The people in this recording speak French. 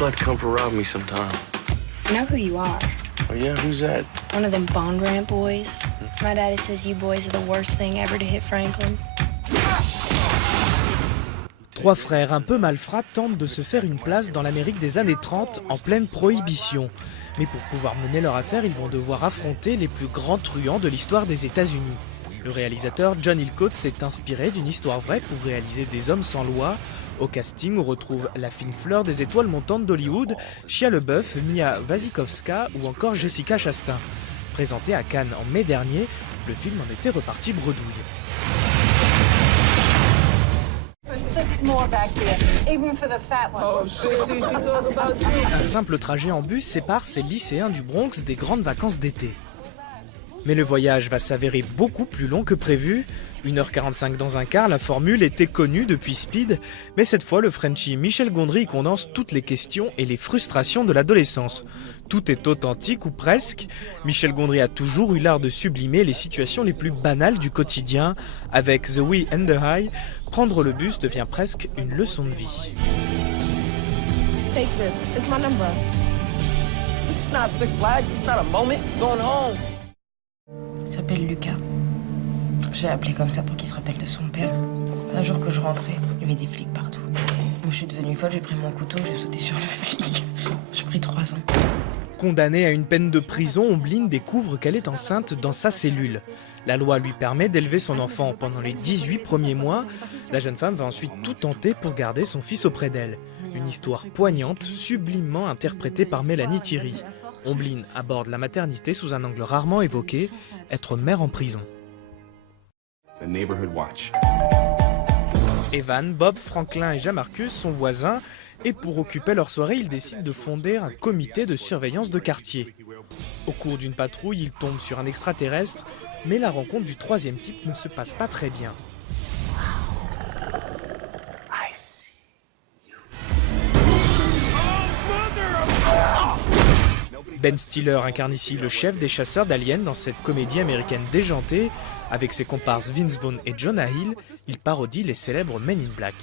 just like to come for rob me sometime. I know who you are. Oh yeah, who's that? One of them Bond Ramp boys. My daddy says you boys are the worst thing ever to hit Franklin. Trois frères un peu malfrats tentent de se faire une place dans l'Amérique des années 30 en pleine prohibition. Mais pour pouvoir mener leur affaire, ils vont devoir affronter les plus grands truands de l'histoire des États-Unis. Le réalisateur John Hillcoat s'est inspiré d'une histoire vraie pour réaliser Des hommes sans loi. Au casting, on retrouve la fine fleur des étoiles montantes d'Hollywood, Shia LaBeouf, Mia Wasikowska ou encore Jessica Chastain. Présenté à Cannes en mai dernier, le film en était reparti bredouille. Un simple trajet en bus sépare ces lycéens du Bronx des grandes vacances d'été. Mais le voyage va s'avérer beaucoup plus long que prévu. 1h45 dans un car, la formule était connue depuis Speed, mais cette fois le Frenchie Michel Gondry condense toutes les questions et les frustrations de l'adolescence. Tout est authentique ou presque. Michel Gondry a toujours eu l'art de sublimer les situations les plus banales du quotidien. Avec The Wee and the High, prendre le bus devient presque une leçon de vie. Take this. It's my number. This is not Six Flags. It's not a moment. Going home. Il s'appelle Lucas. J'ai appelé comme ça pour qu'il se rappelle de son père. Un jour que je rentrais, il y avait des flics partout. Donc je suis devenue folle, j'ai pris mon couteau, j'ai sauté sur le flic. J'ai pris 3 ans. Condamnée à une peine de prison, Ombline découvre qu'elle est enceinte dans sa cellule. La loi lui permet d'élever son enfant pendant les 18 premiers mois. La jeune femme va ensuite tout tenter pour garder son fils auprès d'elle. Une histoire poignante, sublimement interprétée par Mélanie Thierry. Ombline aborde la maternité sous un angle rarement évoqué, être mère en prison. The Neighborhood Watch. Evan, Bob, Franklin et Jamarcus sont voisins et pour occuper leur soirée, ils décident de fonder un comité de surveillance de quartier. Au cours d'une patrouille, ils tombent sur un extraterrestre, mais la rencontre du troisième type ne se passe pas très bien. Ben Stiller incarne ici le chef des chasseurs d'aliens dans cette comédie américaine déjantée. Avec ses comparses Vince Vaughn et Jonah Hill, il parodie les célèbres Men in Black.